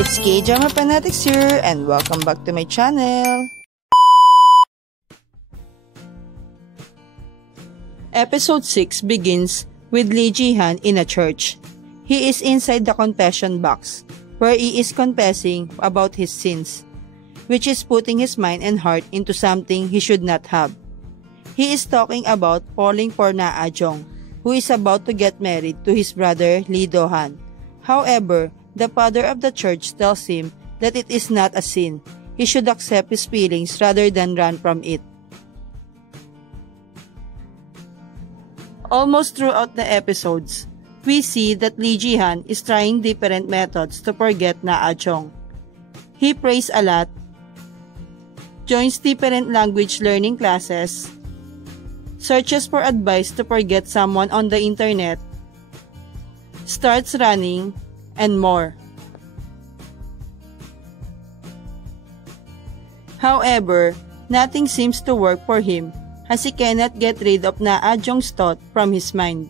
It's K-Drama Fanatics here, and welcome back to my channel. Episode 6 begins with Lee Ji-han in a church. He is inside the confession box, where he is confessing about his sins, which is putting his mind and heart into something he should not have. He is talking about falling for Na Ah-jung, who is about to get married to his brother Lee Do-han. However, the father of the church tells him that it is not a sin. He should accept his feelings rather than run from it. Almost throughout the episodes, we see that Lee Ji-han is trying different methods to forget Na Ah-jung. He prays a lot, joins different language learning classes, searches for advice to forget someone on the internet, starts running, and more. However, nothing seems to work for him as he cannot get rid of Na Ah-jung's thought from his mind.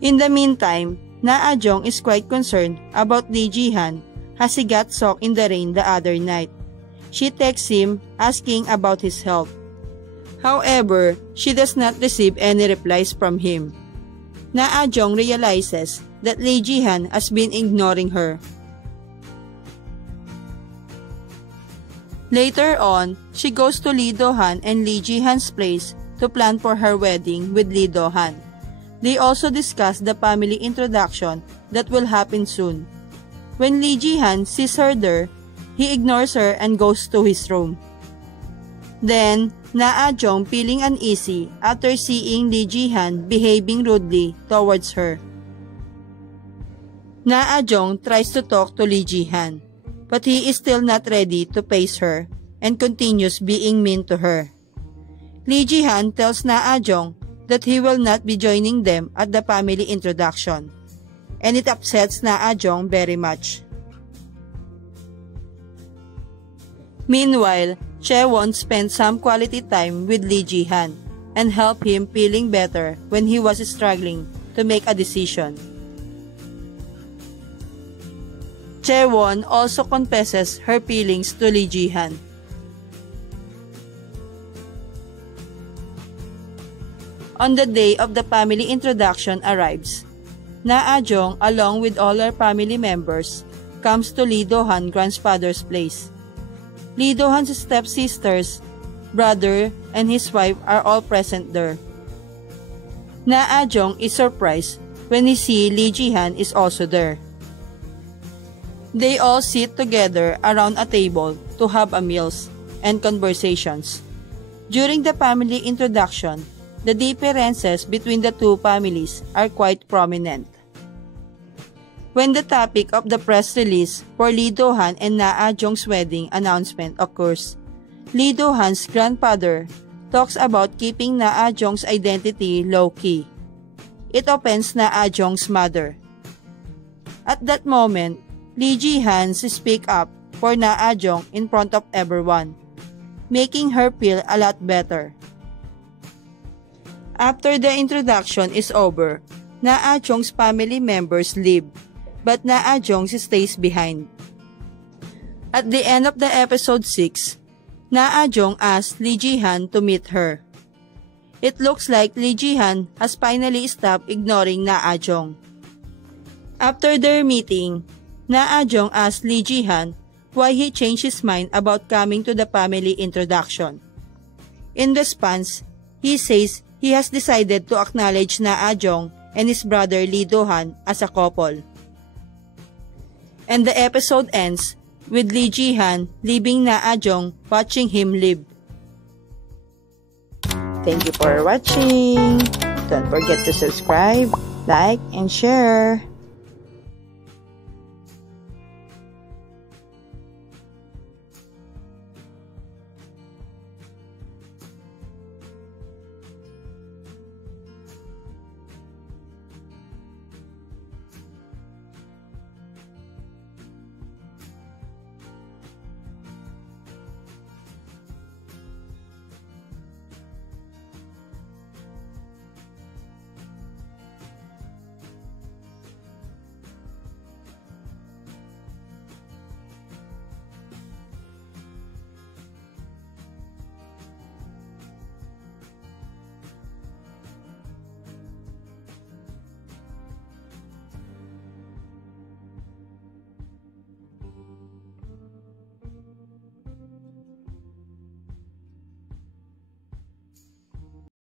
In the meantime, Na Ah-jung is quite concerned about Lee Ji-han as he got soaked in the rain the other night. She texts him asking about his health. However, she does not receive any replies from him. Na Ah-jung realizes that Lee Ji-han has been ignoring her. Later on, she goes to Lee Do-han and Lee Ji-han's place to plan for her wedding with Lee Do-han. They also discuss the family introduction that will happen soon. When Lee Ji-han sees her there, he ignores her and goes to his room. Then, Na Ah-jung feeling uneasy after seeing Lee Ji-han behaving rudely towards her. Na Ah-jung tries to talk to Lee Ji-han, but he is still not ready to face her and continues being mean to her. Lee Ji-han tells Na Ah-jung that he will not be joining them at the family introduction, and it upsets Na Ah-jung very much. Meanwhile, Chae-won spent some quality time with Lee Ji-han and helped him feeling better when he was struggling to make a decision. Chae-won also confesses her feelings to Lee Ji-han. On the day of the family introduction arrives, Na Ah-jung along with all her family members comes to Lee Do-han's grandfather's place. Lee Do-han's stepsisters, brother, and his wife are all present there. Na Ah-jung is surprised when he sees Lee Ji-han is also there. They all sit together around a table to have a meals and conversations. During the family introduction, the differences between the two families are quite prominent. When the topic of the press release for Lee Do-han and Na Ah-jung's wedding announcement occurs, Lee Do-han's grandfather talks about keeping Na Ah-jung's identity low-key. It offends Na Ah-jung's mother. At that moment, Lee Ji-han speaks up for Na Ah-jung in front of everyone, making her feel a lot better. After the introduction is over, Na Ah-jung's family members leave, but Na Ah-jung stays behind. At the end of the episode 6, Na Ah-jung asks Lee Ji-han to meet her. It looks like Lee Ji-han has finally stopped ignoring Na Ah-jung. After their meeting, Na Ah-jung asks Lee Ji-han why he changed his mind about coming to the family introduction. In response, he says he has decided to acknowledge Na Ah-jung and his brother Lee Do-han as a couple. And the episode ends with Lee Ji-han leaving Na Ah-jung watching him leave. Thank you for watching. Don't forget to subscribe, like, and share.